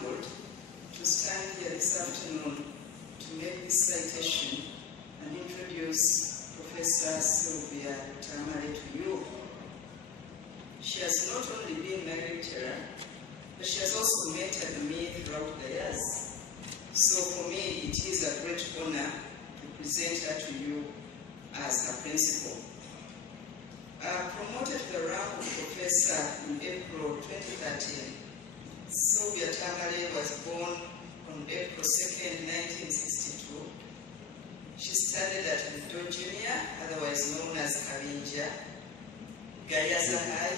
to stand here this afternoon to make this citation and introduce Professor Sylvia Tamale to you. She has not only been my lecturer, but she has also mentored me throughout the years. So for me, it is a great honor to present her to you as her principal. Promoted to the rank of professor in April 2013, Sylvia Tamale was born on April 2nd, 1962. She studied at Nude Junior, otherwise known as Kabinja, Gayaza High,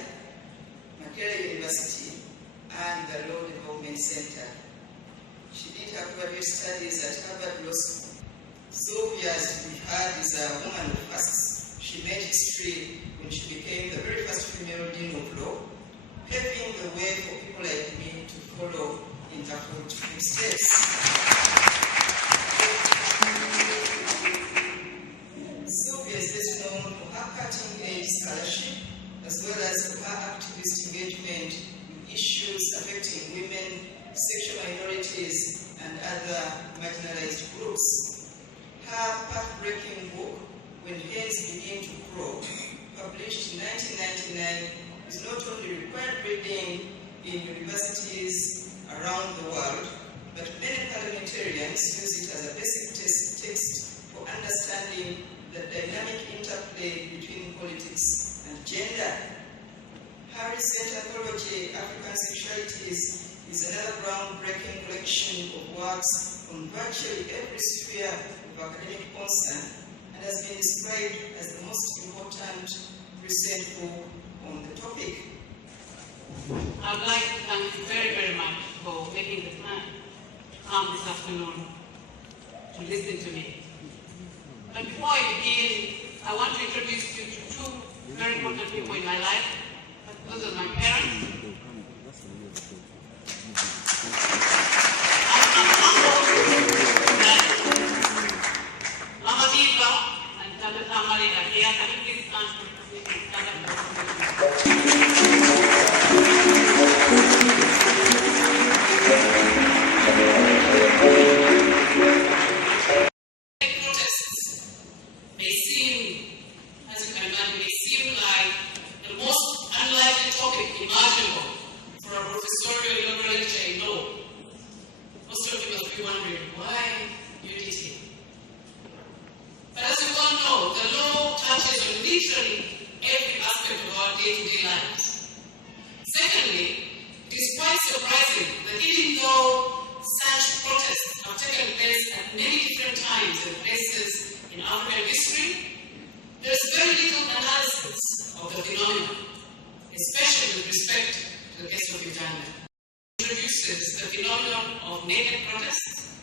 Makerere University, and the Law Development Center. She did her graduate studies at Harvard Law School. Sylvia, as we heard, is a woman of firsts. She made history when she became the very first female dean of law, paving the way for people like me to follow in her footsteps. Sylvia is best known for her cutting-edge scholarship, as well as for her activist engagement in issues affecting women, sexual minorities, and other marginalized groups. Her path-breaking book, When Hens Begin to Grow, published in 1999, is not only required reading in universities around the world, but many parliamentarians use it as a basic text for understanding the dynamic interplay between politics and gender. Her recent anthology, African Sexualities, is another groundbreaking collection of works on virtually every sphere of academic concern, and has been described as the most important recent book on the topic. I would like to thank you very, very much for making the time to come this afternoon to listen to me. But before I begin, I want to introduce you to two very important people in my life. Those are my parents. Mama Diva and Tata Tamale are here. Can you please stand for protests may seem, as you can imagine, may seem like the most unlikely topic imaginable for a professorial level lecture in law. Most of you must be wondering, why nudity? But as you all know, the law touches on literally every aspect of our day-to-day lives. Secondly, it is quite surprising that even though such protests have taken place at many different times and places in African history, there is very little analysis of the phenomenon, especially with respect to the case of Uganda. It introduces the phenomenon of naked protests,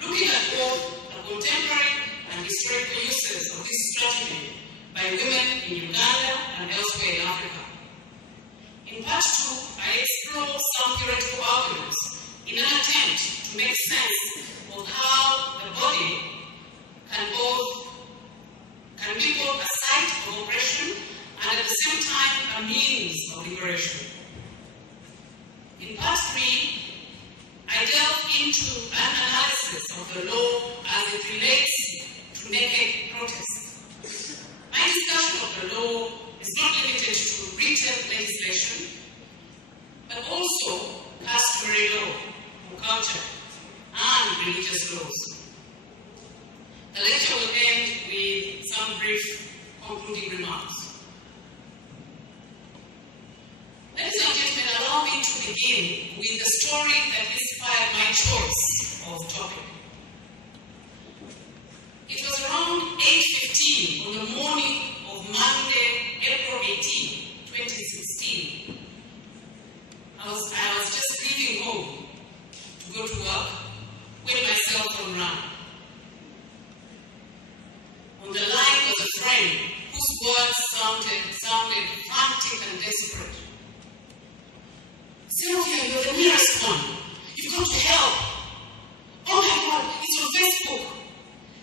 looking at both the contemporary and historical uses of this strategy by women in Uganda and elsewhere in Africa. In part 2, I explore some theoretical arguments in an attempt to make sense of how the body can be both a site of oppression and at the same time a means of liberation. In part 3, I delve into an analysis of the law as it relates to naked protests. My discussion of the law is not limited to written legislation, but also customary law, culture, and religious laws. The lecture will end with some brief concluding remarks. Ladies and gentlemen, allow me to begin with the story that inspired my choice of topic. It was around 8:15 on the morning of Monday, April 18, 2016. I was just leaving home to go to work when my cell phone rang. On the line was a friend whose words sounded frantic and desperate. "Sylvia, you're the nearest one. You've got to help. Oh my God, it's on Facebook.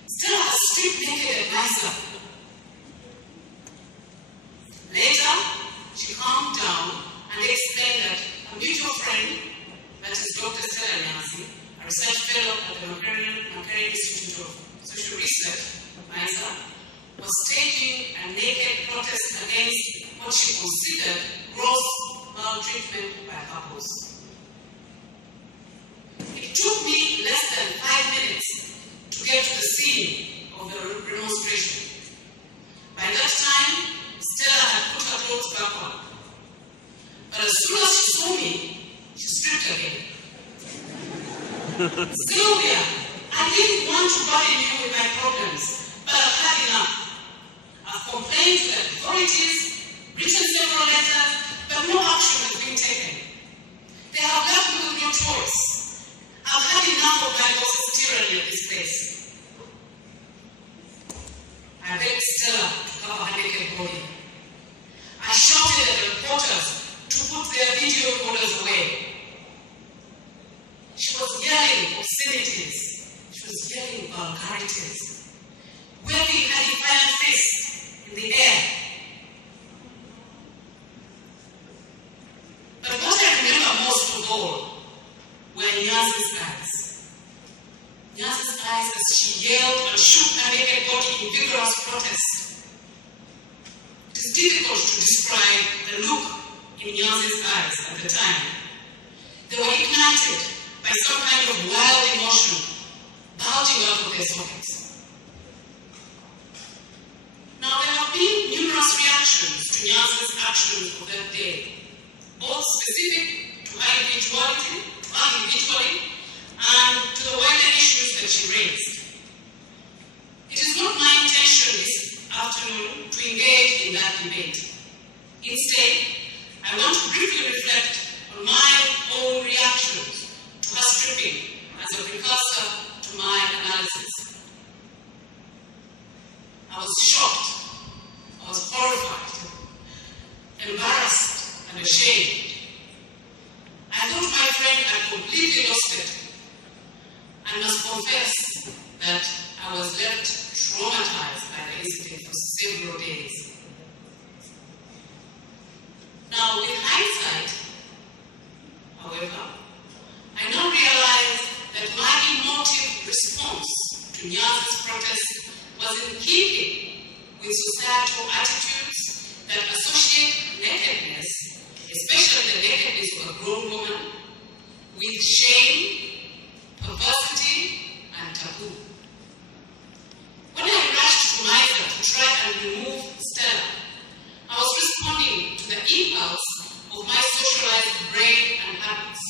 Stella has stripped naked advisor." Later, she calmed down and explained that a mutual friend, that is Dr. Stella, research fellow at the Makerere Institute of Social Research, MISA, was staging a naked protest against what she considered gross maltreatment by couples. It took me less than 5 minutes to get to the scene of the demonstration. By that time, Stella had put her clothes back on. But as soon as she saw me, she stripped again. Sylvia, I didn't want to burden you with my problems, but I've had enough. I've complained to the authorities, written several letters, but no action has been taken. They have left me with no choice. I've had enough of my boss's tyranny at this place. I begged Stella to cover her naked body. I shouted at the reporters to put their video recorders away. She was yelling obscenities. She was yelling vulgarities. Waving her defiant fist in the air. But what I remember most of all were Nyazi's eyes. Nyazi's eyes as she yelled and shook her naked body in vigorous protest. It is difficult to describe the look in Nyazi's eyes at the time. They were ignited by some kind of wild emotion bulging out of their sockets. Now, there have been numerous reactions to Nyazi's actions of that day, both specific to her individually, and to the wider issues that she raised. It is not my intention this afternoon to engage in that debate. Instead, I want to briefly reflect on my own reactions to her stripping as a precursor to my analysis. I was shocked, I was horrified, embarrassed, and ashamed. I thought my friend had completely lost it. I must confess that I was left traumatized by the incident for several days. Now, with hindsight, however, I now realize that my emotive response to Nyazi's protest was in keeping with societal attitudes that associate nakedness, especially the nakedness of a grown woman, with shame, perversity, and taboo. When I rushed to MISA to try and remove Stella, I was responding to the impulse of my socialized brain and habits.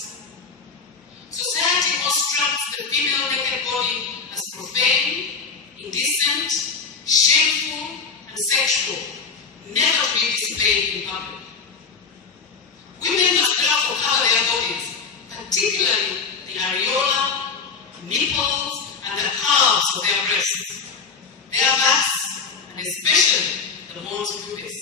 Society constructs the female naked body as profane, indecent, shameful, and sexual, never to be displayed in public. Women must therefore cover their bodies, particularly the areola, nipples, and the calves of their breasts, their backs, and especially the mons pubis.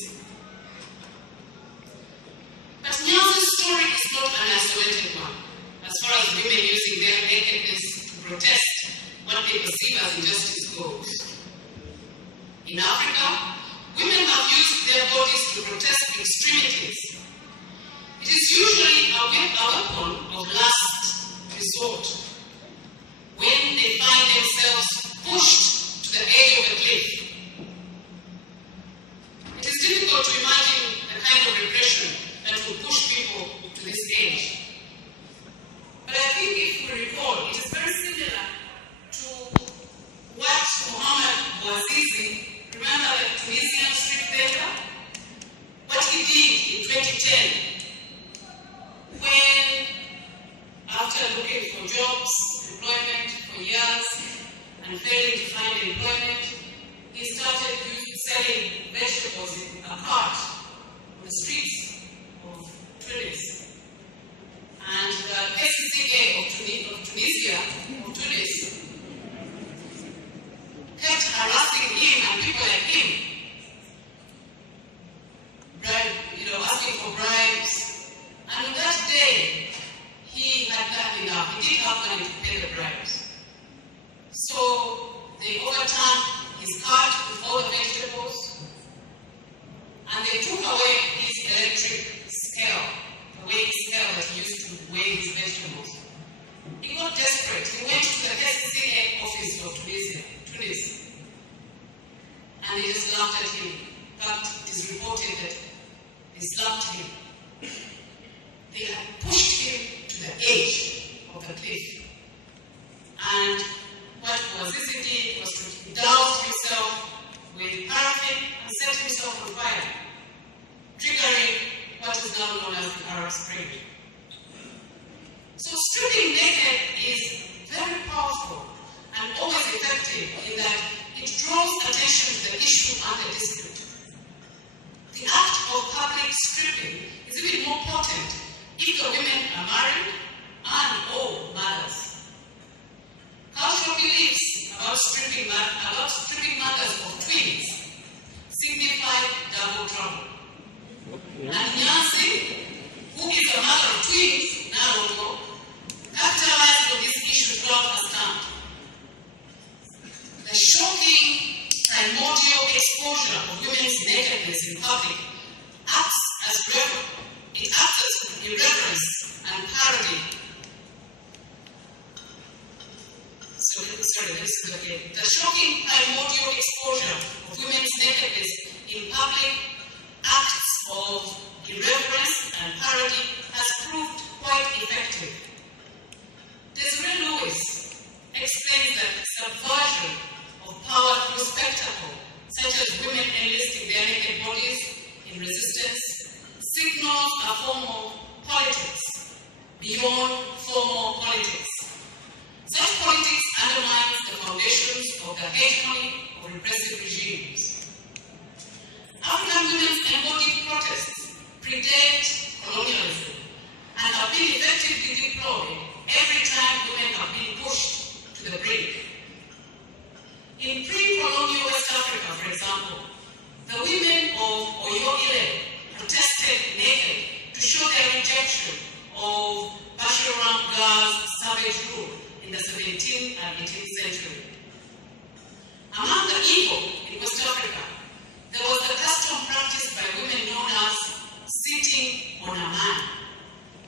But Nyazi's story is not an isolated one, as far as women using their nakedness to protest what they perceive as injustice goes. In Africa, women have used their bodies to protest extremities. It is usually a weapon of last resort when they find themselves pushed to the edge of a cliff. It is difficult to imagine the kind of repression that will push people to this age. But I think if we recall, it is very similar to what Mohamed Bouazizi, remember the Tunisian street vendor? What he did in 2010 when, after looking for jobs, employment for years, and failing to find employment, he started selling vegetables in a cart on the streets of Tunis. And the SCA of Tunisia, of Tunis, kept harassing him and people like him, asking for bribes. And on that day, he had done enough. He didn't have money to pay the bribes. So they overturned his cart with all the vegetables, and they took away his electric scale, the weighing scale that he used to weigh his vegetables. He got desperate. this. And they just laughed at him. In fact, it is reported that they slapped him. They had pushed him to the edge of the cliff. And what was easy was to douse himself with paraffin and set himself on fire, triggering what is now known as the Arab Spring. So stripping naked is very powerful and always effective in that it draws attention to the issue under dispute. The act of public stripping is even more potent if the women are married and/or mothers. Cultural beliefs about stripping mothers of twins signify double trouble. And Nancy, who is a mother of twins, now capitalized on this issue throughout her stand. The shocking primordial exposure of women's nakedness in public acts as irreverence and parody. The shocking primordial exposure of women's nakedness in public acts of irreverence and parody has proved quite effective. Desiree Lewis explains that subversion of power through spectacle, such as women enlisting their naked bodies in resistance, signals a form of politics beyond formal politics. Such politics undermines the foundations of the hegemony of repressive regimes. African women's embodied protests predate colonialism and have been effectively deployed every time women have been pushed to the brink. In pre-colonial West Africa, for example, the women of Oyo-Ile protested naked to show their rejection of Bashir Ramgar's savage rule in the 17th and 18th century. Among the Igbo in West Africa, there was the custom practiced by women known as sitting on a man,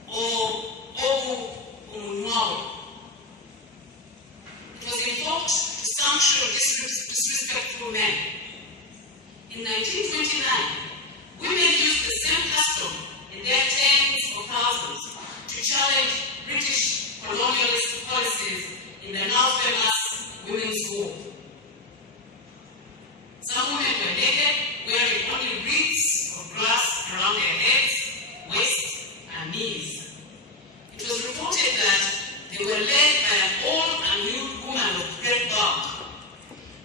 or ogu umunwao. It was invoked to sanction disrespectful men. In 1929, women used the same custom in their tens of thousands to challenge British colonialist policies in the now famous Women's War. Some women were naked, wearing only wreaths of grass around their heads, waists, and knees. It was reported that they were led by an old and nude woman of great bulk.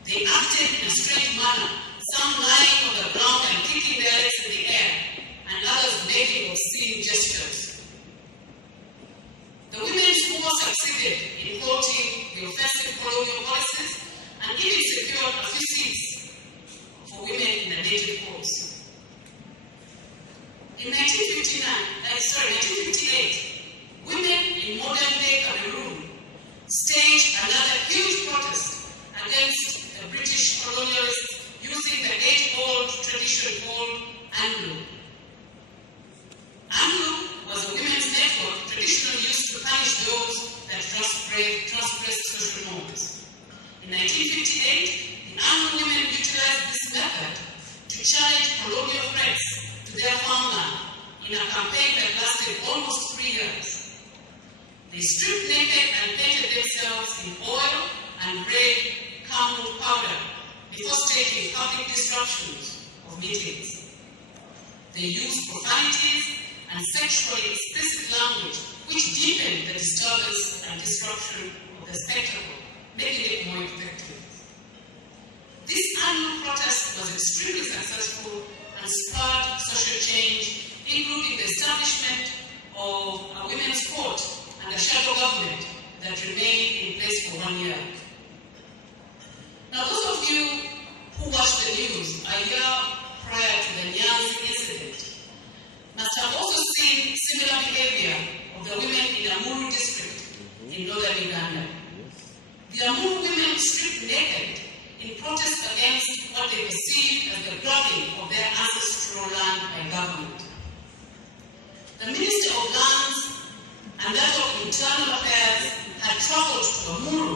They acted in a strange manner, some lying on the ground and kicking their legs in the air, and others making obscene gestures. The women's war succeeded in quoting the offensive colonial policies and even secured a few seats for women in the native cause. In 1958, women in modern-day Cameroon staged another huge protest against the British colonialists using the age-old tradition called Anglo. Anglo was a women's network traditionally used to punish those that transgress social norms. In 1958, the Anglo women utilized this method to challenge colonial threats to their homeland in a campaign that lasted almost 3 years. They stripped naked and painted themselves in oil and red camel powder before staging public disruptions of meetings. They used profanities and sexually explicit language which deepened the disturbance and disruption of the spectacle, making it more effective. This annual protest was extremely successful and spurred social change, including the establishment of a women's court and a shadow government that remained in place for 1 year. Now, those of you who watched the news a year prior to the Nyanzi incident must have also seen similar behavior of the women in Amuru district in northern Uganda. The Amuru women stripped naked in protest against what they perceived as the grabbing of their ancestral land by government. The Minister of Lands and that of Internal Affairs had traveled to Amuru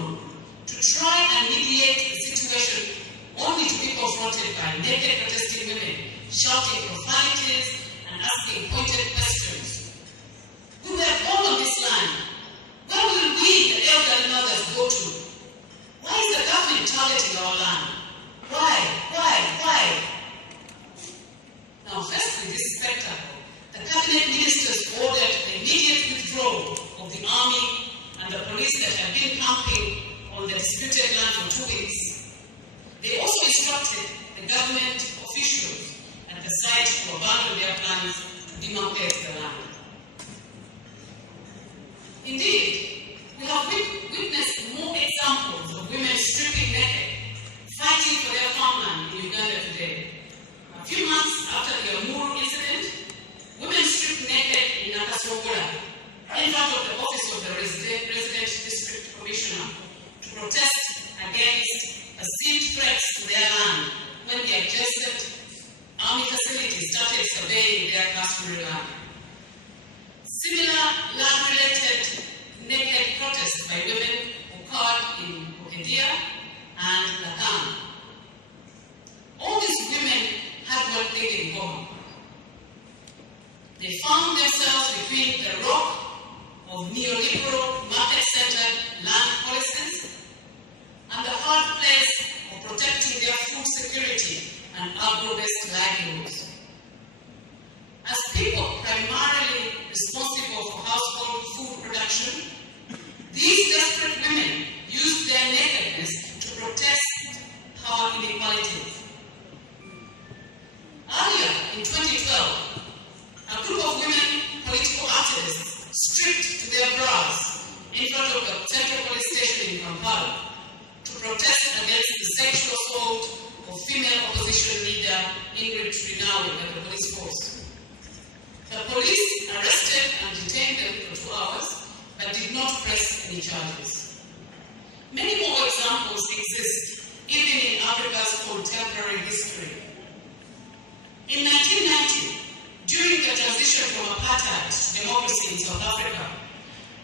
to try and mediate the situation situation only to be confronted by naked protesting women, shouting profanities and asking pointed questions. We were born on this land. Where will we, the elderly mothers, go to? Why is the government targeting our land? Why? Now, firstly, this spectacle, the cabinet ministers ordered the immediate withdrawal of the army and the police that had been camping on the disputed land for 2 weeks. They also instructed the government officials at the site to abandon their plans to demarcate the land. Indeed, we have witnessed more examples of women stripping naked, fighting for their farmland in Uganda today. A few months after the Amuru incident, women stripped naked in Nakasogora, in front of the office of the resident district commissioner, to protest against perceived threats to their land when the adjacent army facilities started surveying their pastoral land. Similar land-related naked protests by women occurred in Okedia and Lakan. All these women had one thing in common. They found themselves between the rock of neoliberal, market-centered land policies and the hard place of protecting their food security and agro-based livelihoods. As people primarily responsible for household food production, these desperate women used their nakedness to protest power inequalities. Earlier, in 2012, a group of women political activists stripped to their bras in front of the Central Police Station in Kampala to protest against the sexual assault of female opposition leader Ingrid Trinawe by the police force. The police arrested and detained them for 2 hours, but did not press any charges. Many more examples exist, even in Africa's contemporary history. In 1990, during the transition from apartheid to democracy in South Africa,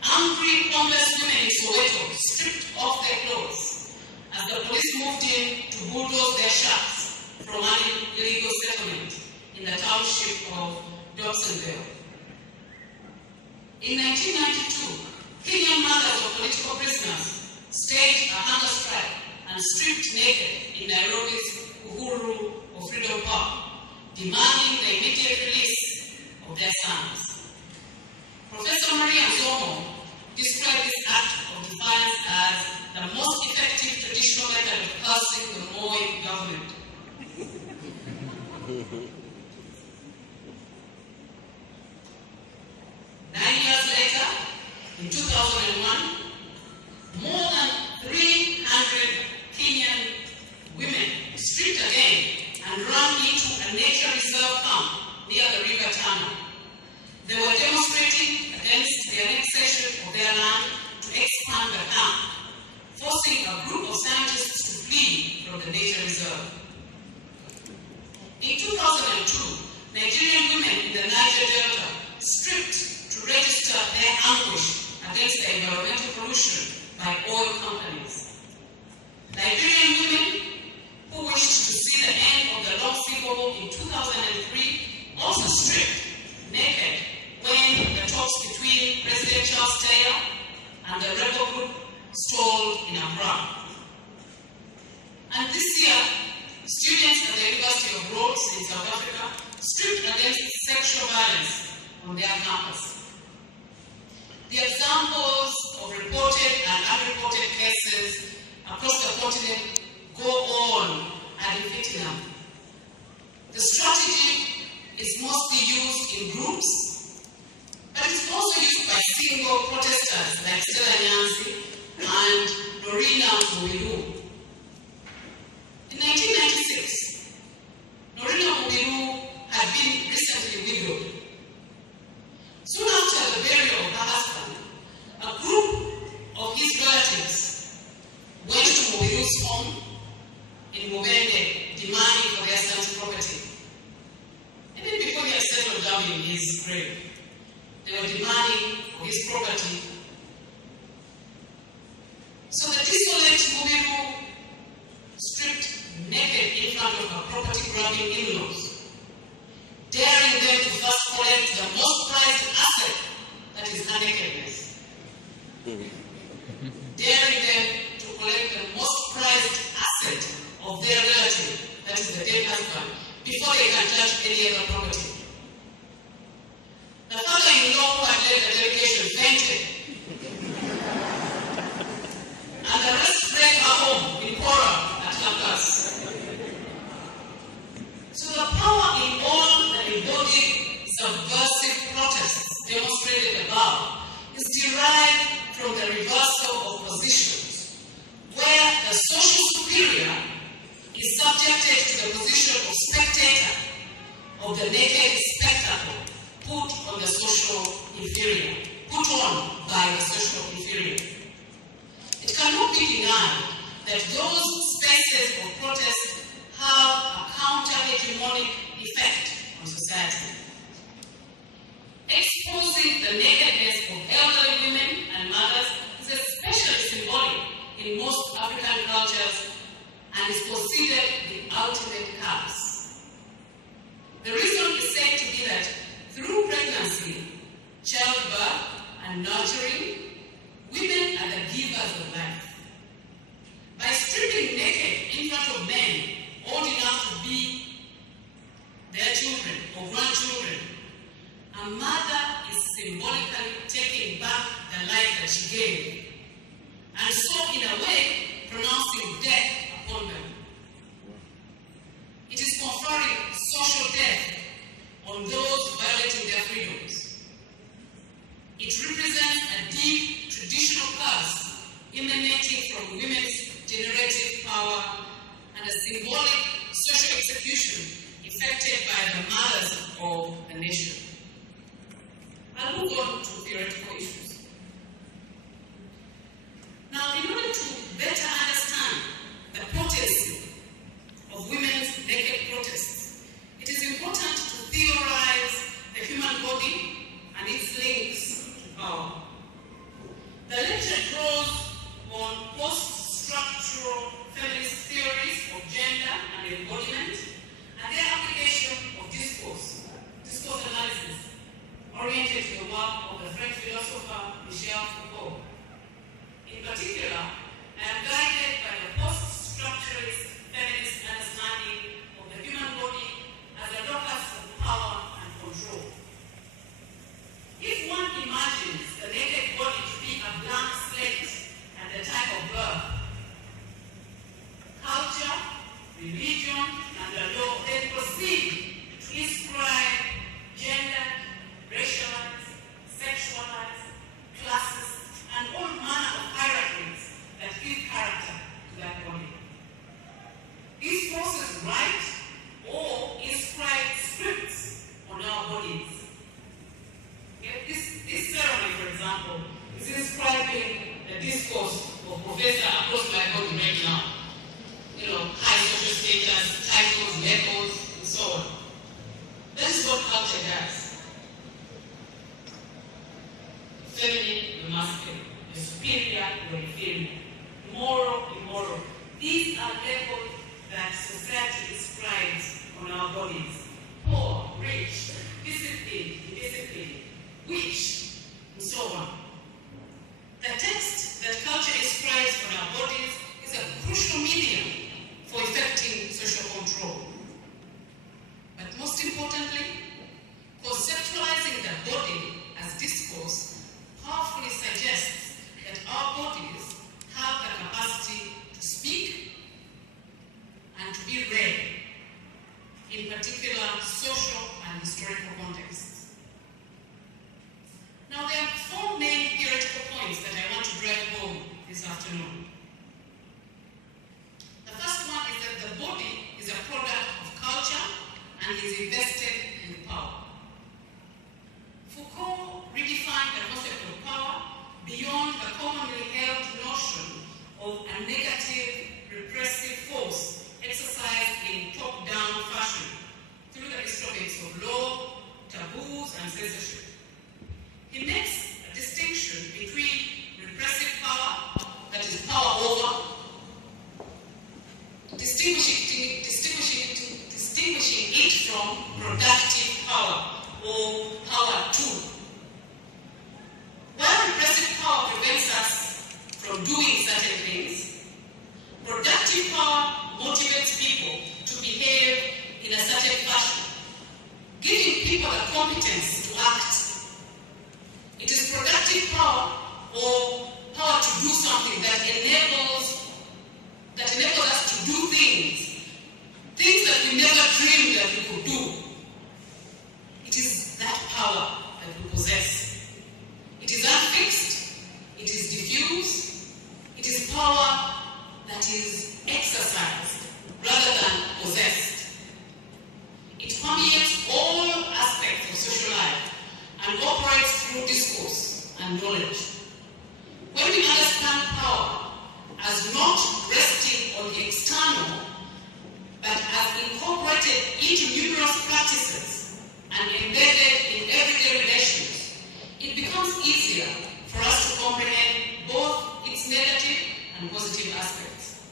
angry homeless women in Soweto stripped off their clothes as the police moved in to bulldoze their shacks from an illegal settlement in the township of Dobsonville. In 1992, Kenyan mothers of political prisoners staged a hunger strike and stripped naked in Nairobi's Uhuru or Freedom Park, demanding the immediate release of their sons. Professor Maria Zomo described this act of defiance as the most effective traditional method of cursing the Moi government. 9 years later, in 2001, more than 300 Kenyan women stripped again and ran into a nature reserve camp near the river Tana. They were demonstrating against the annexation of their land to expand the camp, forcing a group of scientists to flee from the nature reserve. In 2002, Nigerian women in the Niger Delta stripped to register their anguish against the environmental pollution by oil companies. Nigerian women who wished to see the end of the Long Sea War in 2003 also stripped naked when the talks between President Charles Taylor and the rebel group stalled in Accra. And this year, students at the University of Rhodes in South Africa stripped against sexual violence on their campus. The examples of reported and unreported cases across the continent go on ad infinitum. The strategy is mostly used in groups, but it's also used by single protesters like Stella Nyanzi and Norina Mubiru. In 1996, Norina Mubiru had been recently widowed. Soon after the burial of her husband, a group of his relatives went to Mubiru's home in Mubende, demanding for their son's property. Even before he had settled down in his grave, they were demanding for his property. So the desolate Mubiru loving in-laws, daring them to first collect the most prized asset, that is her nakedness. Daring them to collect the most prized asset of their relative, that is the dead husband, before they can touch any other property. The father-in-law who had led the delegation fainted, and the rest fled her home in horror at her curse. So the power in all the embodied subversive protests demonstrated above is derived from the reversal of positions, where the social superior is subjected to the position of spectator of the naked spectacle put on the social inferior, put on by the social inferior. It cannot be denied that those spaces of protest have a counter-hegemonic effect on society. Exposing the nakedness of elderly women and mothers is especially symbolic in most African cultures and is considered the ultimate curse. The reason is said to be that through pregnancy, childbirth, and nurturing, women are the givers of life. By stripping naked in front of men old enough to be their children or grandchildren, a mother is symbolically taking back the life that she gave, and so in a way pronouncing death upon them. It is conferring social death on those violating their freedoms. It represents a deep traditional curse emanating from women's generative power and a symbolic social execution effected by the mothers of the nation. I'll move on to theoretical issues. Now, in order to better understand the potency of women's naked protests, it is important to theorize the human body and its links to power. The lecture draws on post-structural feminist theories of gender and embodiment and their application of discourse analysis, oriented to the work of the French philosopher Michel Foucault. In particular, I am guided by the post-structuralist feminist understanding of the human body as a locus of power and control. If one imagines the naked body to be a blank slate at the time of birth, culture, religion, and the law then proceed to inscribe gender, racialized, sexualized, classes, and all manner of hierarchies that give character to that body. These forces write or inscribe scripts on our bodies. This ceremony, for example, is inscribing the discourse of Professor across my body right now. You know, high social status, titles, labels, and so on. That is what culture does. Feminine, the masculine, the superior, the inferior, moral, immoral. These are labels that society ascribes on our bodies. Poor, rich, disciplined, indisciplined, witch, and so on. The text that culture ascribes on our bodies is a crucial medium for effecting social control. But most importantly, conceptualizing the body as discourse powerfully suggests that our bodies have the capacity to speak and to be read in particular social and historical contexts. Now, there are four main theoretical points that I want to drive home this afternoon. The first one is that the body is a product of culture and is invested in power. Foucault redefined the concept of power beyond the commonly held notion of a negative, repressive force exercised in top-down fashion through the instruments of law, taboos, and censorship. He makes a distinction between repressive power, that is power over, distinguishing from doing certain things. Productive power motivates people to behave in a certain fashion, giving people the competence to act. It is productive power or power to do something that enables us to do things that we never dreamed that we could do. It is that power that we possess. It is unfixed, it is diffuse, it is power that is exercised rather than possessed. It permeates all aspects of social life and operates through discourse and knowledge. When we understand power as not resting on the external, but as incorporated into numerous practices and embedded in everyday relations, it becomes easier for us to comprehend both its negative and positive aspects.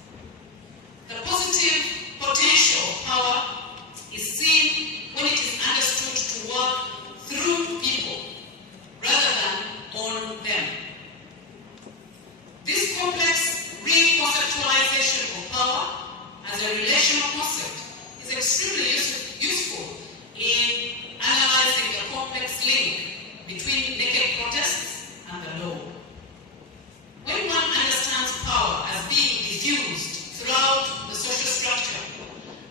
The positive potential of power is seen when it is understood to work through people rather than on them. This complex reconceptualization of power as a relational concept is extremely useful in analyzing the complex link between naked protests and the law. When one understands power as being diffused throughout the social structure,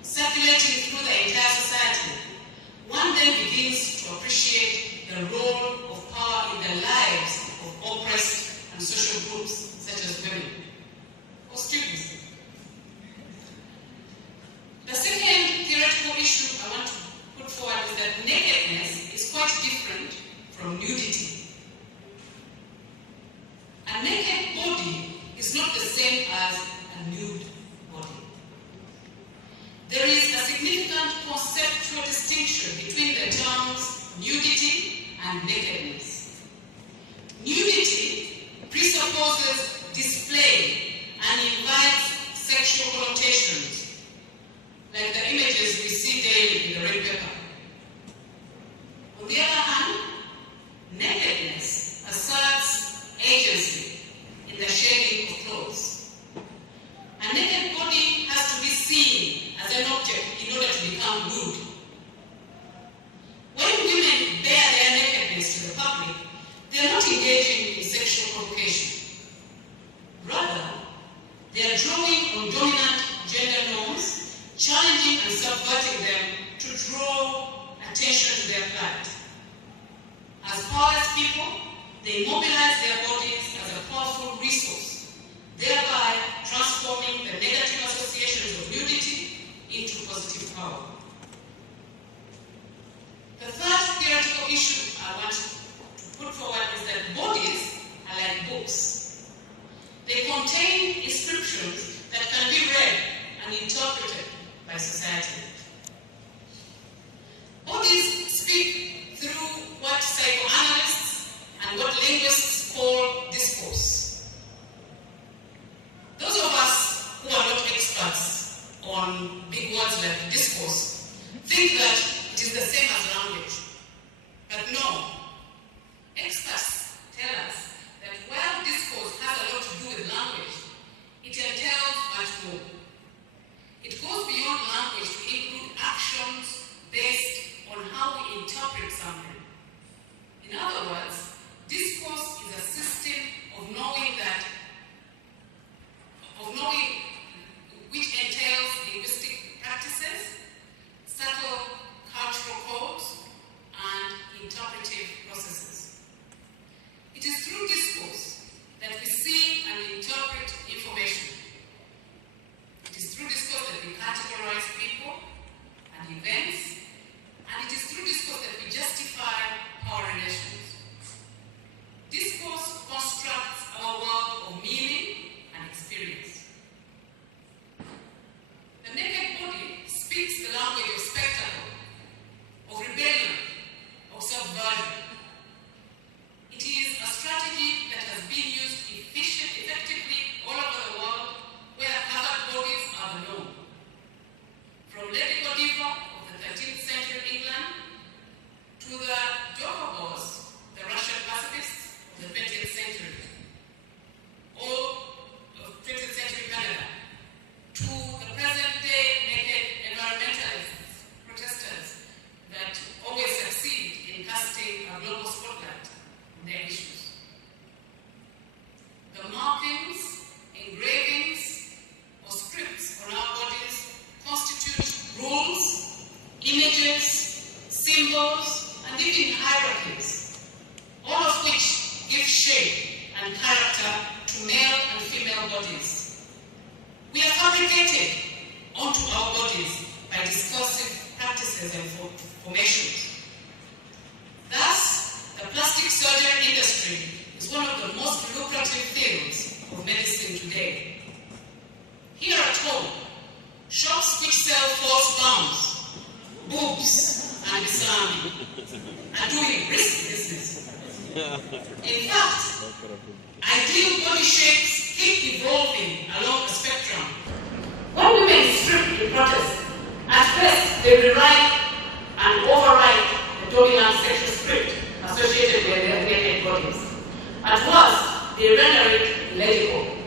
circulating through the entire society, one then begins to appreciate the role of power in the lives of oppressed and social groups such as women or students. The second theoretical issue I want to put forward is that nakedness is quite different from nudity. A naked body is not the same as a nude body. There is a significant conceptual distinction between the terms nudity and nakedness. Nudity presupposes display and invites sexual connotations, like the images we see daily in the red paper. On the other hand, nakedness asserts agency in the shading of clothes. A naked body has to be seen as an object in order to become nude. When women bare their nakedness to the public, they are not engaging in sexual provocation. Rather, they are drawing on dominant gender norms, challenging and subverting them to draw attention to their plight. As powerless people, they mobilize their bodies as a powerful resource, thereby transforming the negative associations of nudity into positive power. The third theoretical issue I want to put forward is that bodies are like books. They contain inscriptions that can be read and interpreted by society. Bodies speak through what psychoanalysts and what linguists call discourse. Those of us who are not experts on big words like discourse think that it is the same as language. But no, experts tell us that while discourse has a lot to do with language, it entails much more. It goes beyond language to include actions based on how we interpret something. In other words, discourse is a system of knowing which entails linguistic practices, subtle cultural codes, and interpretive processes. It is through discourse that we see and interpret information. bodies. We are fabricated onto our bodies by discursive practices and formations. Thus, the plastic surgery industry is one of the most lucrative fields of medicine today. Here at home, shops which sell false gums, boobs, and bisami are doing brisk business. In fact, ideal body shapes keep evolving along the spectrum. When women strip in protest, at best they rewrite and override the dominant sexual script associated with their naked bodies. At worst, they render it illegible.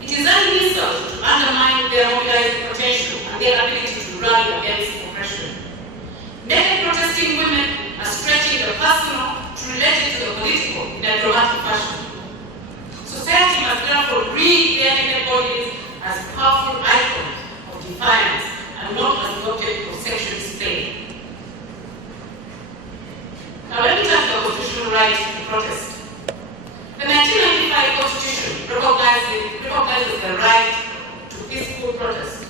It is an insult to undermine their mobilizing potential and their ability to rally against oppression. Naked protesting women are stretching the personal to relate it to the political in a dramatic fashion. Society must therefore read their naked bodies as powerful icons of defiance and not as an object of sexual display. Now let me turn to the constitutional right to protest. The 1995 Constitution recognizes the right to peaceful protest,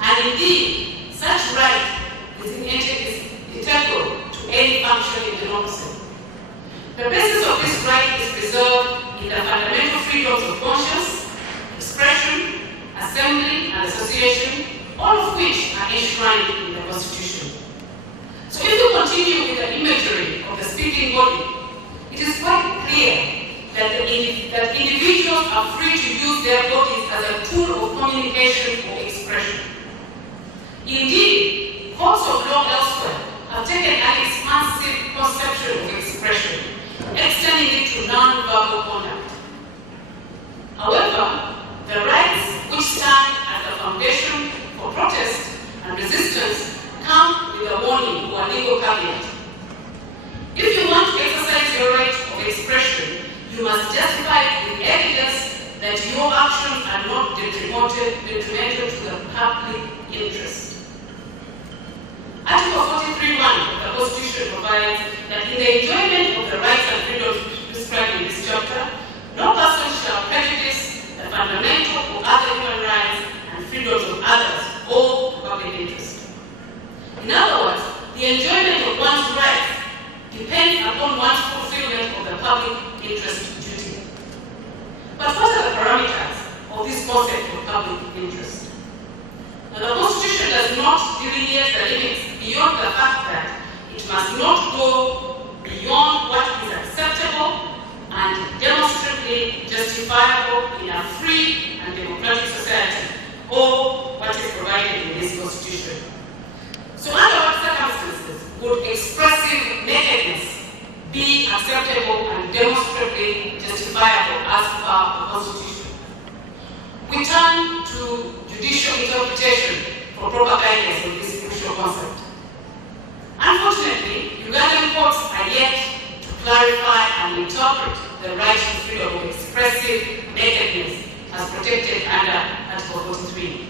and indeed, such right is integral to any function in democracy. The basis of this right is preserved in the fundamental freedoms of conscience, expression, assembly, and association, all of which are enshrined in the Constitution. So if you continue with the imagery of the speaking body, it is quite clear that individuals are free to use their bodies as a tool of communication or expression. Indeed, courts of law elsewhere have taken an expansive conception of expression, extending it to non-verbal conduct. However, the rights which stand as the foundation for protest and resistance come with a warning or a legal caveat. If you want to exercise your right of expression, you must justify it with evidence that your actions are not detrimental to the public interest. Article 43(1) of the Constitution provides that in the enjoyment of the rights and freedoms described in this chapter, no person shall prejudice the fundamental or other human rights and freedoms of others or the public interest. In other words, the enjoyment of one's rights depends upon one's fulfillment of the public interest duty. But what are the parameters of this concept of public interest? Now, the Constitution does not delineate the limits beyond the fact that it must not go beyond what is acceptable and demonstrably justifiable in a free and democratic society, or what is provided in this Constitution. So under what circumstances would expressive nakedness be acceptable and demonstrably justifiable as per the Constitution? We turn to judicial interpretation for proper guidance on this crucial concept. Unfortunately, Ugandan courts are yet to clarify and interpret the right to freedom of expressive nakedness as protected under Article 43.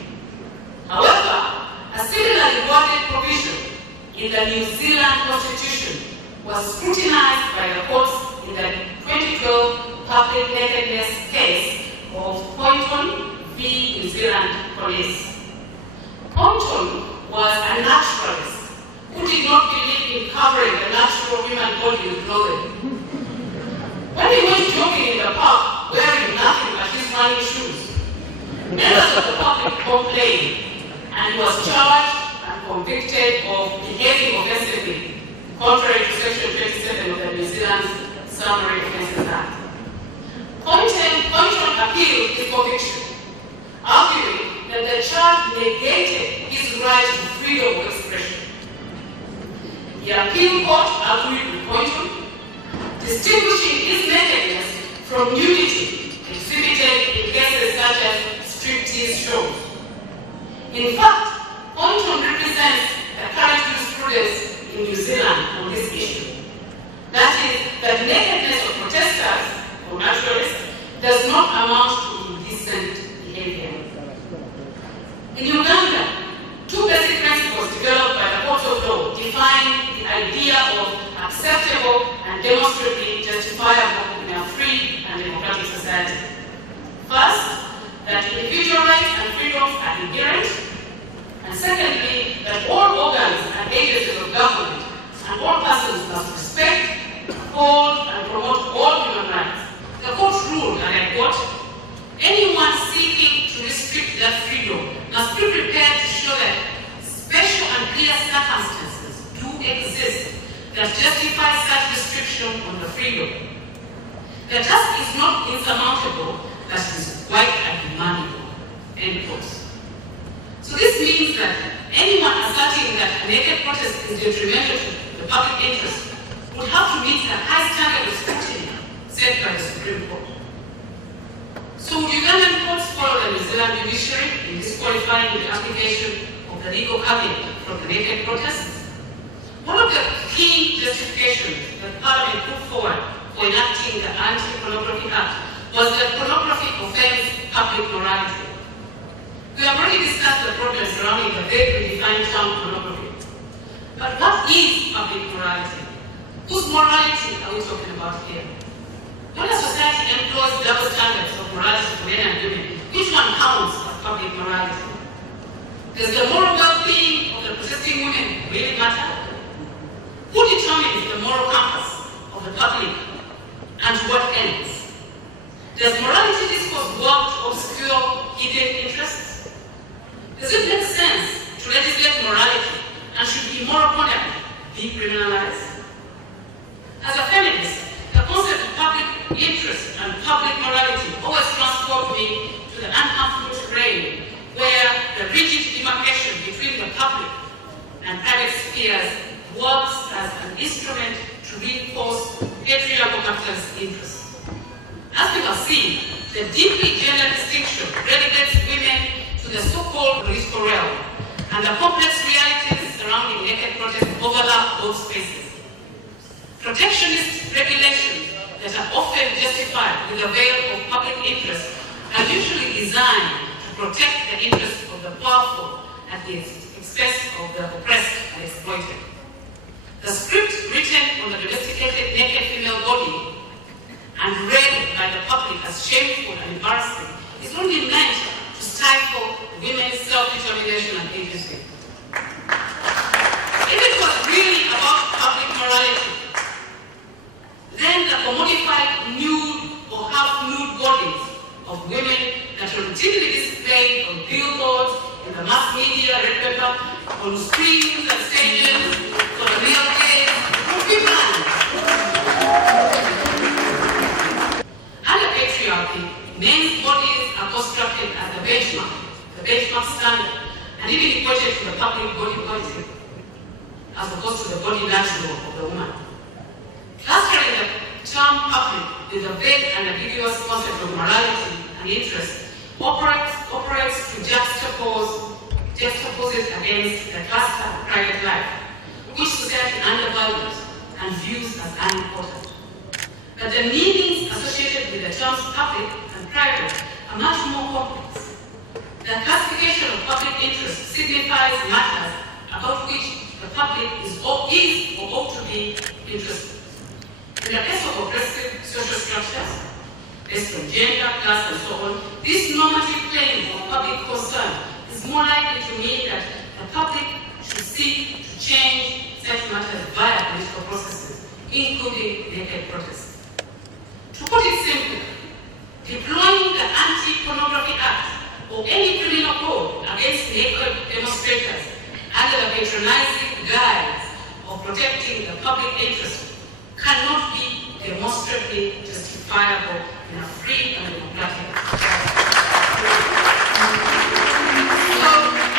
However, a similarly worded provision in the New Zealand Constitution was scrutinized by the courts in the 2012 public nakedness case of Poynton v. New Zealand Police. Poynton was a naturalist who did not believe in covering the natural human body with clothing. When he went jogging in the park wearing nothing but his running shoes, members of the public complained, and he was charged and convicted of behaving offensively, contrary to Section 27 of the New Zealand Summary Offences Act. Poynton appealed his conviction, arguing that the charge negated his right to freedom of expression. The appeal court agreed with Poynton, distinguishing his nakedness from nudity exhibited in cases such as striptease shows. In fact, Poynton represents the current jurisprudence in New Zealand on this issue. That is, that nakedness of protesters or naturalists does not amount to indecent behavior. In Uganda, two basic principles developed by the courts of law define the idea of acceptable and demonstrably justifiable in a free and democratic society. First, that individual rights and freedoms are inherent, and secondly, that all organs and agencies of government and all persons must respect, uphold, and promote all human rights. The court ruled, and I quote, anyone seeking to restrict that freedom must be prepared to show that special and clear circumstances do exist that justify such restriction on the freedom. The task is not insurmountable, but it is quite undemandable. End quote. So this means that anyone asserting that a naked protest is detrimental to the public interest would have to meet the high standard of scrutiny set by the Supreme Court. So would Ugandan courts follow the New Zealand judiciary in disqualifying the application of the legal caveat from the naked protests? One of the key justifications that Parliament put forward for enacting the Anti-Pornography Act was that pornography offends public morality. We have already discussed the problem surrounding the vaguely defined term pornography. But what is public morality? Whose morality are we talking about here? When a society employs double standards of morality for men and women, which one counts as public morality? Does the moral well-being of the protesting women really matter? Who determines the moral compass of the public and to what ends? Does morality discourse work to obscure hidden interests? Does it make sense to legislate morality, and should immoral conduct be criminalized? As a feminist, the concept of public interest and public morality always transport me to the uncomfortable terrain where the rigid demarcation between the public and private spheres works as an instrument to reinforce patriarchal capitalist interests. As we have seen, the deeply gender distinction relegates women to the so-called political realm, and the complex realities surrounding naked protest overlap both spaces. Protectionist regulations that are often justified with the veil of public interest are usually designed to protect the interests of the powerful at the expense of the oppressed and exploited. The script written on the domesticated naked female body and read by the public as shameful and embarrassing is only meant to stifle women's self-determination and agency. If it was really about public morality, then the commodified nude or half-nude bodies of women that are routinely displayed on billboards, in the mass media, red paper, on screens and stages, for the male gaze, would be banned. Under patriarchy, men's bodies are constructed as the benchmark standard, and even equated to the public body policy, as opposed to the body natural of the woman. Clustering the term public with a vague and ambiguous concept of morality and interest operates to juxtapose it against the cluster of private life, which society undervalues and views as unimportant. But the meanings associated with the terms public and private are much more complex. The classification of public interest signifies matters about which the public is or ought to be interested. In the case of oppressive social structures, based on gender, class, and so on, this normative plane of public concern is more likely to mean that the public should seek to change such matters via political processes, including naked protests. To put it simply, deploying the Anti-Pornography Act or any criminal code against naked demonstrators under the patronizing guise of protecting the public interest cannot be demonstrably justifiable in a free and democratic So,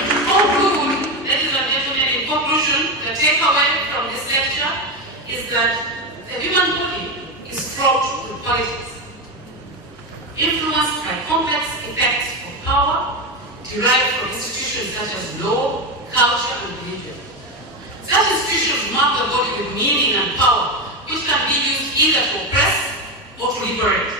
to conclude, ladies and gentlemen, in conclusion, the takeaway from this lecture is that the human body is fraught with politics, influenced by complex effects of power derived from institutions such as law, culture, and religion. Such institutions mark the body with meaning and power, which can be used either to oppress or to liberate.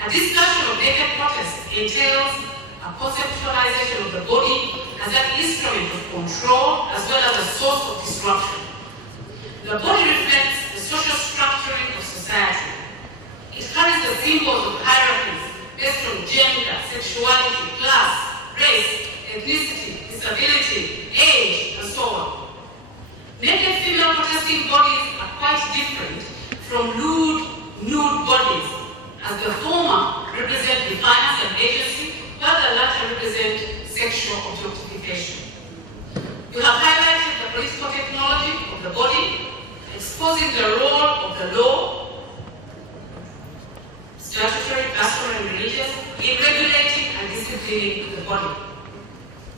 A discussion of naked protest entails a conceptualization of the body as an instrument of control as well as a source of disruption. The body reflects the social structuring of society. It carries the symbols of hierarchies based on gender, sexuality, class, race, ethnicity, disability, age, and so on. Naked female protesting bodies are quite different from nude bodies, as the former represent defiance and agency, while the latter represent sexual objectification. You have highlighted the political technology of the body, exposing the role of the law, statutory, pastoral, and religious, in regulating and disciplining the body.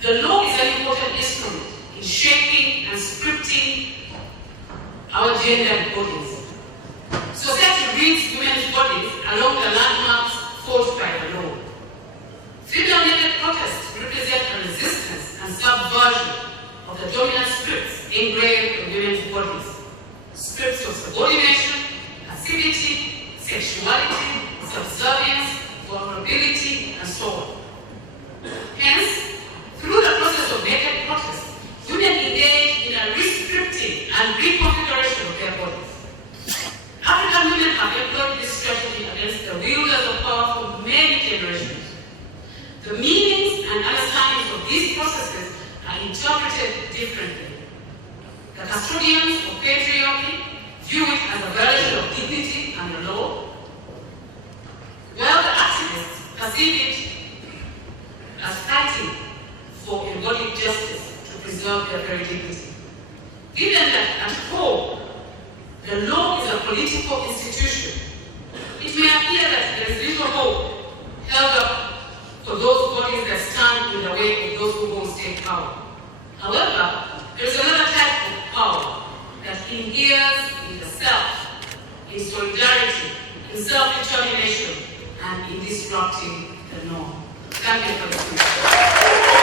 The law is an important instrument in shaping and scripting our gender bodies. Society reads women's bodies along the landmarks forged by the law. Female naked protests represent a resistance and subversion of the dominant scripts engraved in women's bodies. Scripts of subordination, passivity, sexuality, subservience, vulnerability, and so on. Hence, through the process of naked protest, women engage in a re-scripting and reconfiguration of their bodies. African women have employed this strategy against the wielders of power for many generations. The meanings and understandings of these processes are interpreted differently. The custodians of patriarchy view it as a violation of dignity and the law, while the activists perceive it as fighting for embodied justice to preserve their very dignity. Given that at core, the law is a political institution, it may appear that there is little hope held up for those bodies that stand in the way of those who hold state power. However, there is another type of power that inheres in the self, in solidarity, in self-determination, and in disrupting the norm. Thank you for listening.